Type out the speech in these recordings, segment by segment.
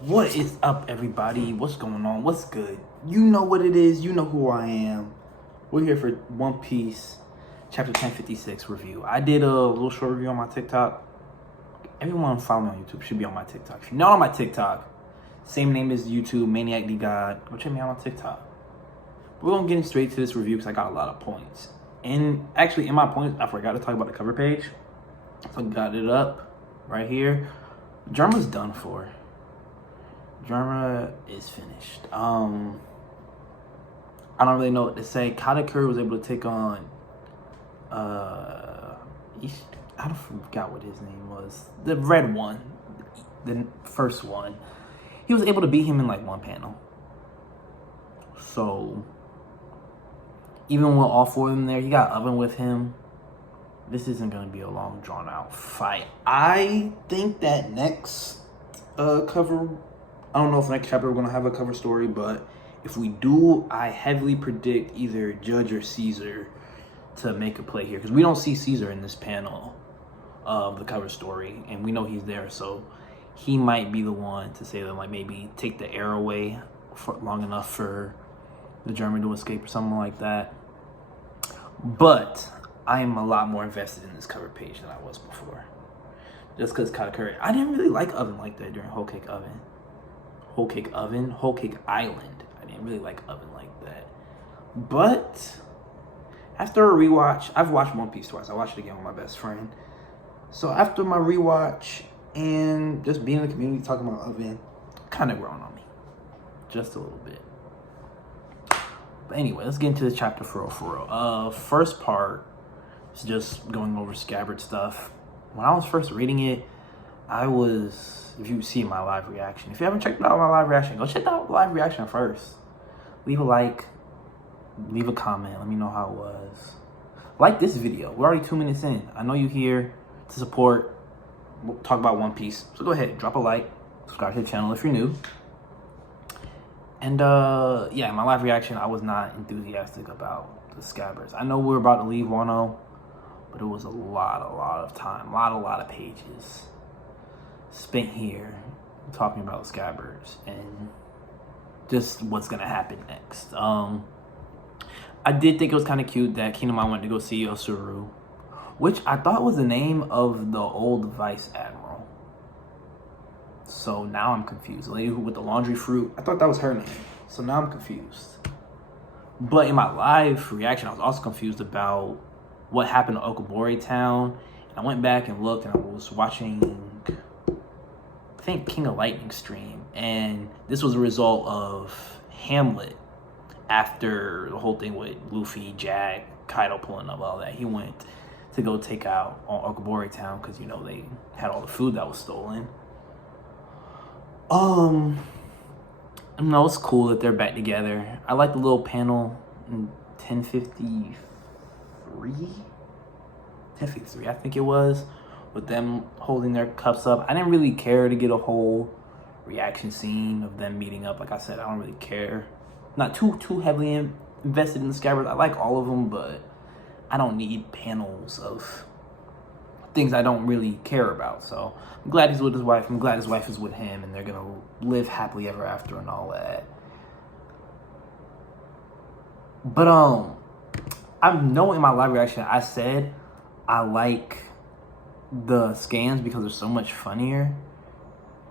What is up, everybody? What's going on? What's good? You know what it is. You know who I am. We're here for One Piece Chapter 1056 review. I did a little short review on my TikTok. Everyone follow me on YouTube should be on my TikTok. If you're not on my TikTok, same name as YouTube, Maniac D God. Go check me out on TikTok. We're going to get straight to this review because I got a lot of points. And actually, in my points, I forgot to talk about the cover page. So I got it up right here. Germa's done for. Drama is finished. I don't really know what to say. Katakuri was able to take on I forgot what his name was. The red one. The first one. He was able to beat him in like one panel. So even with all four of them there, he got Oven with him. This isn't gonna be a long drawn out fight. I think that next cover, I don't know if next chapter we're gonna have a cover story, but if we do, I heavily predict either Judge or Caesar to make a play here, because we don't see Caesar in this panel of the cover story, and we know he's there, so he might be the one to say that, like, maybe take the air away for long enough for the German to escape or something like that. But I am a lot more invested in this cover page than I was before, just because Katakuri, I didn't really like Oven like that during Whole Cake Island. I didn't really like Oven like that. But after a rewatch, I've watched One Piece twice. I watched it again with my best friend. So after my rewatch and just being in the community talking about Oven, kind of grown on me. Just a little bit. But anyway, let's get into the chapter for real. First part is just going over Scabbard stuff. When I was first reading it, I was, if you see my live reaction, if you haven't checked out my live reaction, go check out the live reaction first. Leave a like, leave a comment, let me know how it was. Like this video, we're already 2 minutes in. I know you're here to support, talk about One Piece. So go ahead, drop a like, subscribe to the channel if you're new. And yeah, my live reaction, I was not enthusiastic about the Scabbards. I know we're about to leave Wano, but it was a lot of time, a lot of pages spent here talking about the Scabbards and just what's gonna happen next. I did think it was kind of cute that Kinemon went to go see Osuru, which I thought was the name of the old vice admiral. So now I'm confused. The lady with the laundry fruit, I thought that was her name. So now I'm confused. But in my live reaction, I was also confused about what happened to Okobore Town. And I went back and looked, and I was watching, I think, King of Lightning stream, and this was a result of Hamlet. After the whole thing with Luffy, Jack, Kaido pulling up, all that, he went to go take out on Okobore Town because, you know, they had all the food that was stolen. No, it's cool that they're back together. I like the little panel in 1053, I think it was, with them holding their cups up. I didn't really care to get a whole reaction scene of them meeting up. Like I said, I don't really care. Not too heavily invested in the Scabbards. I like all of them, but I don't need panels of things I don't really care about. So I'm glad he's with his wife. I'm glad his wife is with him, and they're gonna live happily ever after and all that. But I know in my live reaction I said I like the scans because they're so much funnier.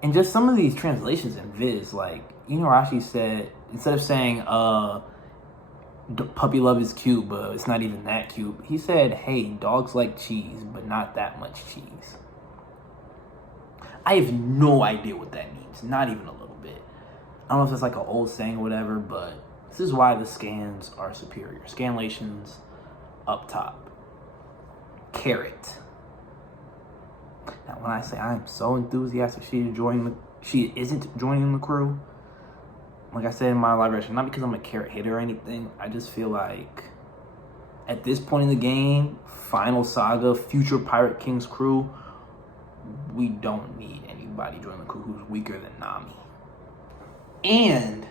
And just some of these translations in Viz, like Inuarashi said, instead of saying puppy love is cute, but it's not even that cute, he said, hey, dogs like cheese, but not that much cheese. I have no idea what that means, not even a little bit. I don't know if it's like an old saying or whatever, but this is why the scans are superior. Scanlations up top. Carrot. Now, when I say I am so enthusiastic she isn't joining the crew, like I said in my live reaction, not because I'm a Carrot hater or anything, I just feel like at this point in the game, Final Saga, future Pirate King's crew, we don't need anybody joining the crew who's weaker than Nami. And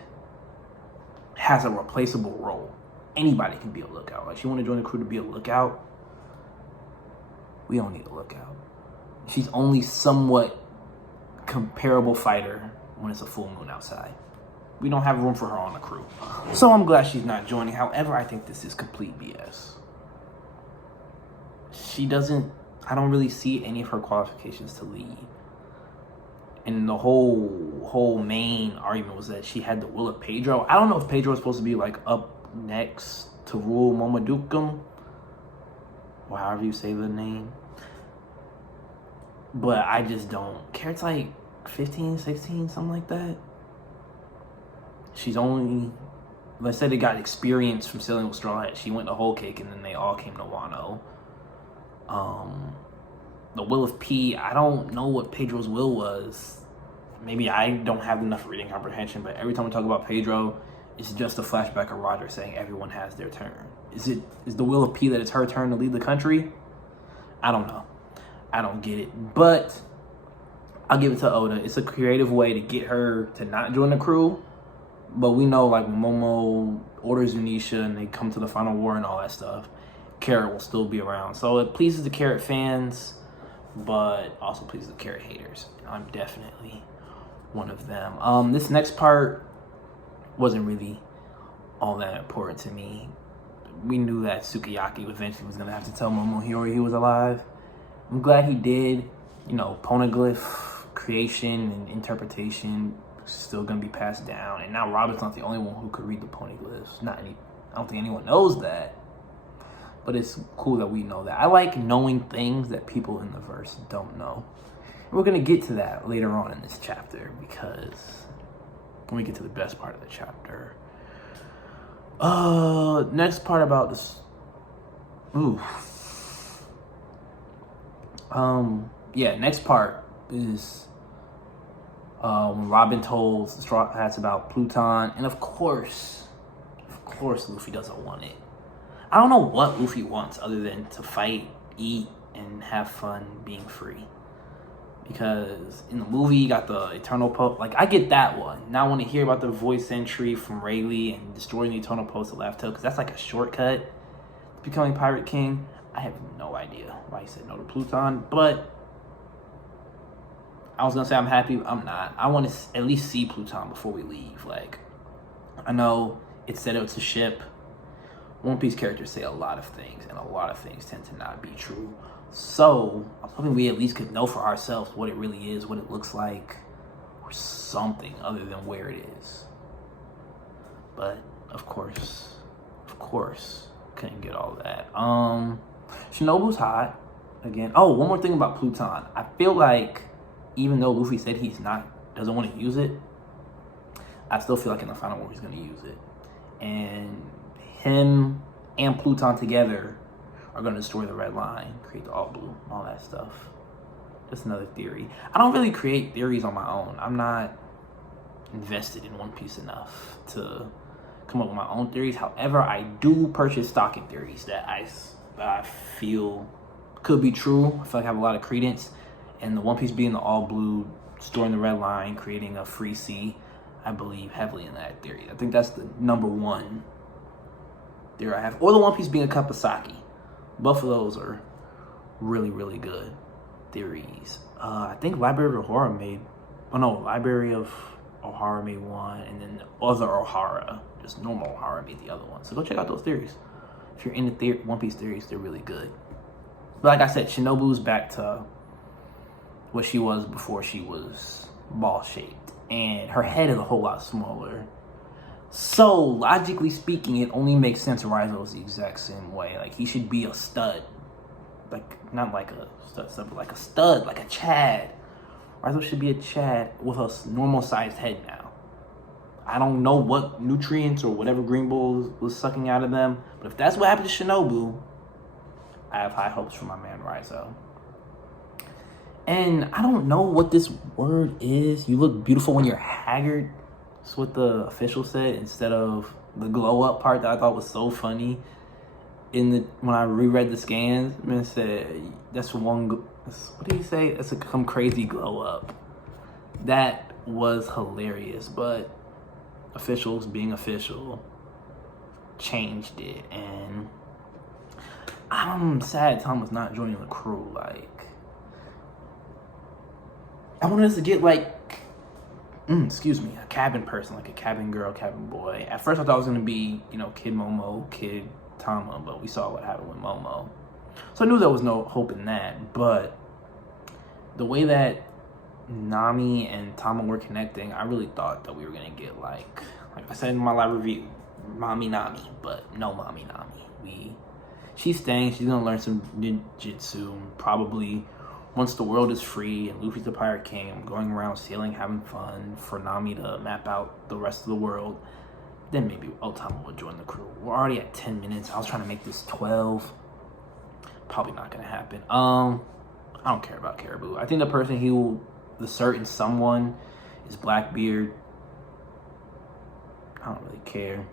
has a replaceable role. Anybody can be a lookout. Like, she want to join the crew to be a lookout. We don't need a lookout. She's only somewhat comparable fighter when it's a full moon outside. We don't have room for her on the crew. So I'm glad she's not joining. However, I think this is complete BS. I don't really see any of her qualifications to lead. And the whole main argument was that she had the will of Pedro. I don't know if Pedro was supposed to be like up next to rule Momodukum, or however you say the name. But I just don't care. It's like 15, 16, something like that. She's only, let's say they got experience from sailing with Straw Hat. She went to Whole Cake and then they all came to Wano. The will of P, I don't know what Pedro's will was. Maybe I don't have enough reading comprehension, but every time we talk about Pedro, it's just a flashback of Roger saying everyone has their turn. Is the will of P that it's her turn to lead the country? I don't know. I don't get it. But I'll give it to Oda. It's a creative way to get her to not join the crew. But we know, like, when Momo orders Unisha and they come to the final war and all that stuff, Carrot will still be around. So it pleases the Carrot fans, but also pleases the Carrot haters. I'm definitely one of them. This next part wasn't really all that important to me. We knew that Sukiyaki eventually was going to have to tell Momohiro he was alive. I'm glad he did. You know, poneglyph creation and interpretation still going to be passed down. And now Robin's not the only one who could read the poneglyphs. I don't think anyone knows that. But it's cool that we know that. I like knowing things that people in the verse don't know. And we're going to get to that later on in this chapter, because when we get to the best part of the chapter. Next part about this. Next part is when Robin told Straw Hats about Pluton, and of course Luffy doesn't want it. I don't know what Luffy wants other than to fight, eat, and have fun being free. Because in the movie, you got the Eternal Post. Like, I get that one. Now I want to hear about the voice entry from Rayleigh and destroying the Eternal Post of Laugh Tale, because that's like a shortcut to becoming Pirate King. I have no idea why he said no to Pluton, but I was going to say I'm happy. I'm not. I want to at least see Pluton before we leave. Like, I know it said it's a ship. One Piece characters say a lot of things, and a lot of things tend to not be true. So, I'm hoping we at least could know for ourselves what it really is, what it looks like, or something other than where it is. But, of course, couldn't get all that. Shinobuu's hot, again. Oh, one more thing about Pluton. I feel like, even though Luffy said doesn't want to use it, I still feel like in the final war he's going to use it. And him and Pluton together are going to destroy the Red Line, create the All Blue, all that stuff. Just another theory. I don't really create theories on my own. I'm not invested in One Piece enough to come up with my own theories. However, I do purchase stock in theories that I feel could be true. I feel like I have a lot of credence. And the One Piece being the All Blue, storing the Red Line, creating a free sea, I believe heavily in that theory. I think that's the number one theory I have. Or the One Piece being a cup of sake. Both of those are really, really good theories. I think Library of Ohara made one, and then the other Ohara, just normal Ohara, made the other one. So go check out those theories. If you're into One Piece theories, they're really good. But like I said, Shinobuu's back to what she was before she was ball-shaped. And her head is a whole lot smaller. So, logically speaking, it only makes sense Raizo's the exact same way. Like, he should be a stud. Like, not like a stud, but like a stud, like a Chad. Raizo should be a Chad with a normal-sized head now. I don't know what nutrients or whatever Green Bull was sucking out of them, but if that's what happened to Shinobu, I have high hopes for my man Raizo. And I don't know what this word is. You look beautiful when you're haggard. That's what the official said, instead of the glow up part that I thought was so funny. When I reread the scans, man said that's one. What did he say? That's some crazy glow up. That was hilarious, but officials being official changed it, and I'm sad Tom was not joining the crew. Like, I wanted us to get like excuse me, a cabin person, like a cabin girl, cabin boy. At first I thought it was gonna be, you know, Kid Momo, Kid Tama, but we saw what happened with Momo. So I knew there was no hope in that, but the way that Nami and Tama were connecting, I really thought that we were gonna get like I said in my live review, Mommy Nami, but no Mommy Nami. She's staying, she's gonna learn some ninjutsu, probably once the world is free and Luffy's the Pirate King, going around sailing, having fun, for Nami to map out the rest of the world. Then maybe Otama will join the crew. We're already at 10 minutes. I was trying to make this 12. Probably not gonna happen. I don't care about Caribou. I think the certain someone is Blackbeard. I don't really care.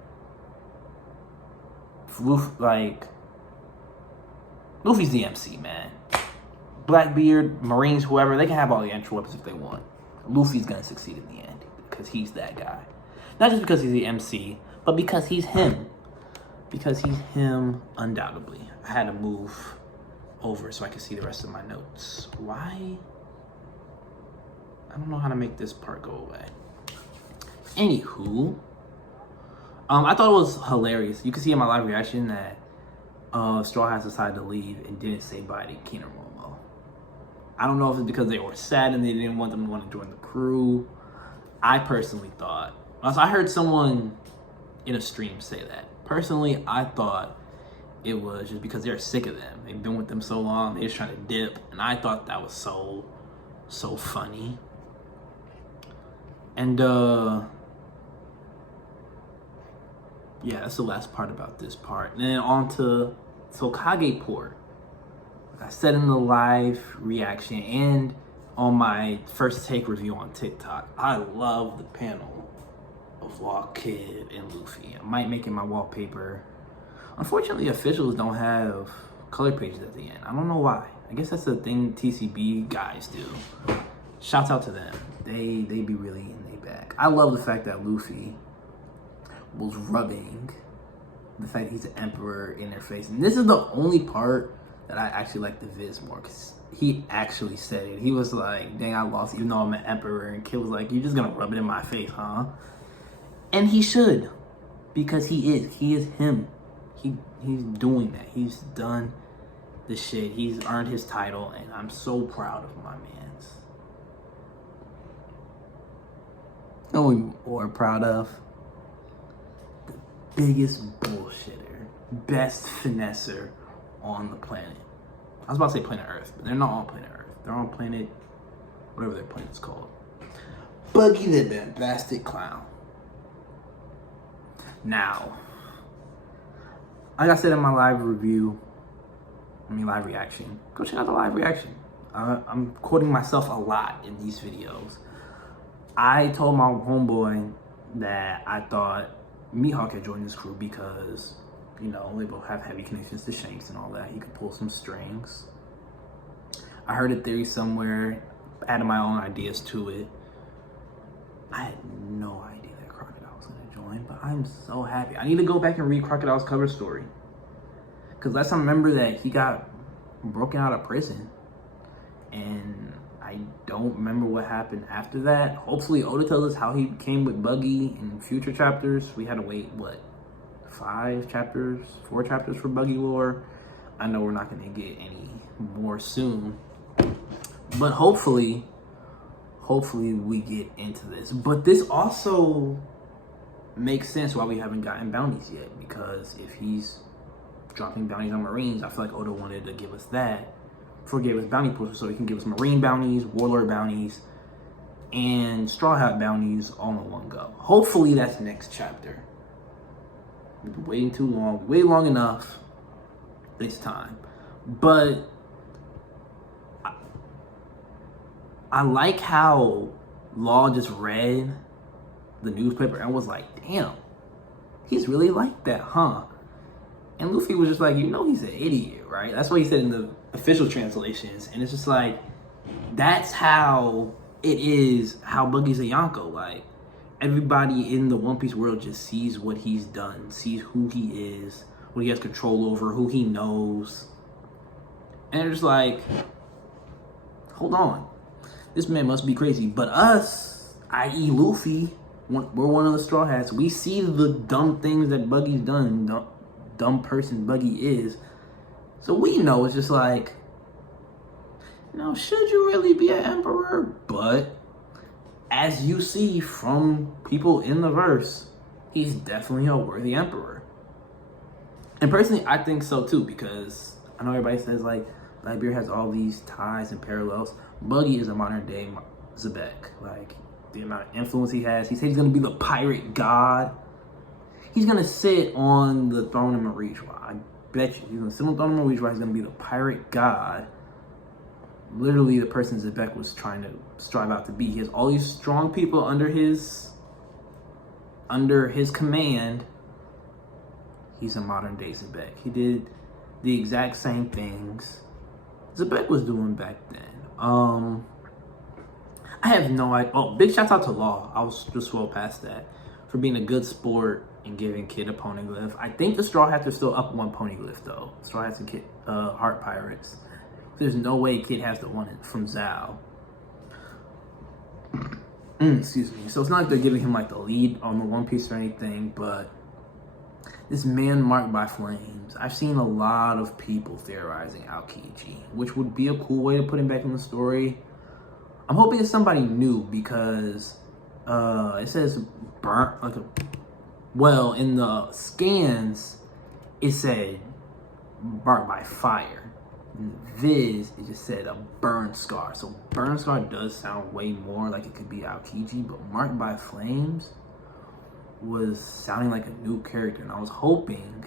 Luffy's the MC, man. Blackbeard, Marines, whoever, they can have all the entry weapons if they want. Luffy's gonna succeed in the end because he's that guy. Not just because he's the MC, but because he's him. Because he's him, undoubtedly. I had to move over so I could see the rest of my notes. Why? I don't know how to make this part go away. Anywho, I thought it was hilarious. You can see in my live reaction that Straw Hats decided to leave and didn't say bye to Kin or Momo. I don't know if it's because they were sad and they didn't want them to want to join the crew. I personally thought, I heard someone in a stream say that. Personally, I thought it was just because they're sick of them. They've been with them so long, they're just trying to dip. And I thought that was so funny. And yeah, that's the last part about this part. And then on to Tokage Port. Like I said in the live reaction and on my first take review on TikTok, I love the panel of Law Kid and Luffy. I might make it my wallpaper. Unfortunately, officials don't have color pages at the end. I don't know why. I guess that's the thing TCB guys do. Shouts out to them. They be really in their bag. I love the fact that Luffy was rubbing the fact that he's an emperor in their face. And this is the only part that I actually like the Viz more, because he actually said it. He was like, dang, I lost even though I'm an emperor. And Kid was like, you're just gonna rub it in my face, huh? And he should, because he is him. He's doing that. He's done the shit. He's earned his title, and I'm so proud of my mans. You know what we're more proud of? The biggest bullshitter, best finesser on the planet. I was about to say planet Earth, but they're not on planet Earth. They're on planet, whatever their planet's called. Buggy the Bombastic Clown. Now, like I said in my live reaction, go check out the live reaction. I'm quoting myself a lot in these videos. I told my homeboy that I thought Mihawk had joined this crew because, you know, they both have heavy connections to Shanks and all that. He could pull some strings. I heard a theory somewhere, added my own ideas to it. I had no idea that Crocodile was going to join, but I'm so happy. I need to go back and read Crocodile's cover story. Because last time I remember that he got broken out of prison. And I don't remember what happened after that. Hopefully Oda tells us how he became with Buggy in future chapters. We had to wait, what, 4 chapters for Buggy lore. I know we're not going to get any more soon. But hopefully we get into this. But this also makes sense why we haven't gotten bounties yet. Because if he's dropping bounties on Marines, I feel like Oda wanted to give us that. Forgave us bounty pushers so he can give us Marine bounties, Warlord bounties, and Straw Hat bounties all in one go. Hopefully that's next chapter. We've been waiting too long. We waited long enough. It's time. But I like how Law just read the newspaper and was like, damn, he's really like that, huh? And Luffy was just like, you know he's an idiot, right? That's what he said in the official translations. And it's just like, that's how it is, how Buggy's a Yonko. Like, everybody in the One Piece world just sees what he's done, sees who he is, what he has control over, who he knows. And they're just like, hold on. This man must be crazy. But us, i.e. Luffy, we're one of the Straw Hats. We see the dumb things that Buggy's done, dumb person Buggy is. So we know it's just like, should you really be an emperor? But as you see from people in the verse, he's definitely a worthy emperor. And personally, I think so too, because I know everybody says like Blackbeard has all these ties and parallels. Buggy is a modern day Zebek. Like the amount of influence he has. He said he's gonna be the pirate god. He's gonna sit on the throne of Marishwa. I bet you he's gonna sit on the throne of Marishwa. He's gonna be the pirate god. Literally the person Zebek was trying to strive out to be. He has all these strong people under his command. He's a modern day Zebek. He did the exact same things Zebek was doing back then. I have no idea. Oh, big shout out to Law. I was just well past that for being a good sport and giving Kid a poneglyph. I think the Straw Hats are still up one poneglyph though. Straw Hats and Kid, Heart Pirates. There's no way Kid has the one from Zao. Excuse me. So it's not like they're giving him like the lead on the One Piece or anything, but this man marked by flames. I've seen a lot of people theorizing Aokiji, which would be a cool way to put him back in the story. I'm hoping it's somebody new because it says burnt like well, in the scans it said burnt by fire. In the Viz, it just said a burn scar. So burn scar does sound way more like it could be Aokiji, but marked by flames was sounding like a new character, and I was hoping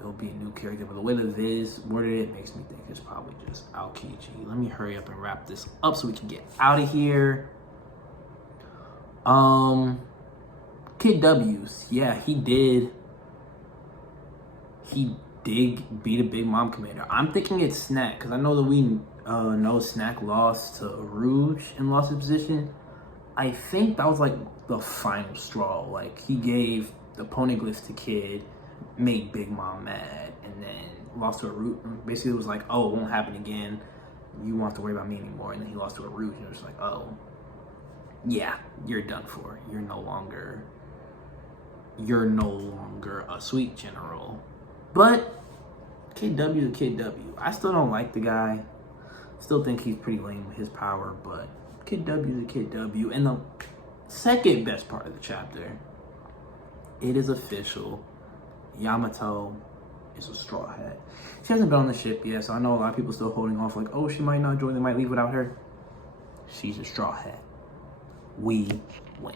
it'll be a new character, but the way the Viz worded it makes me think it's probably just Aokiji. Let me hurry up and wrap this up so we can get out of here. Kid W's, yeah, he did beat a Big Mom Commander. I'm thinking it's Snack, because I know that we know Snack lost to Rouge and lost his position. I think that was like the final straw. Like he gave the poneglyphs to Kid, made Big Mom mad, and then lost to a Root. Basically, it was like, oh, it won't happen again. You won't have to worry about me anymore. And then he lost to a Root, and it was like, oh, yeah, you're done for. You're no longer a sweet general. But Kid W to Kid W. I still don't like the guy. Still think he's pretty lame with his power, but Kid W to Kid W. And the second best part of the chapter, it is official. Yamato is a Straw Hat. She hasn't been on the ship yet, so I know a lot of people still holding off like, oh, she might not join, they might leave without her. She's a Straw Hat. We win.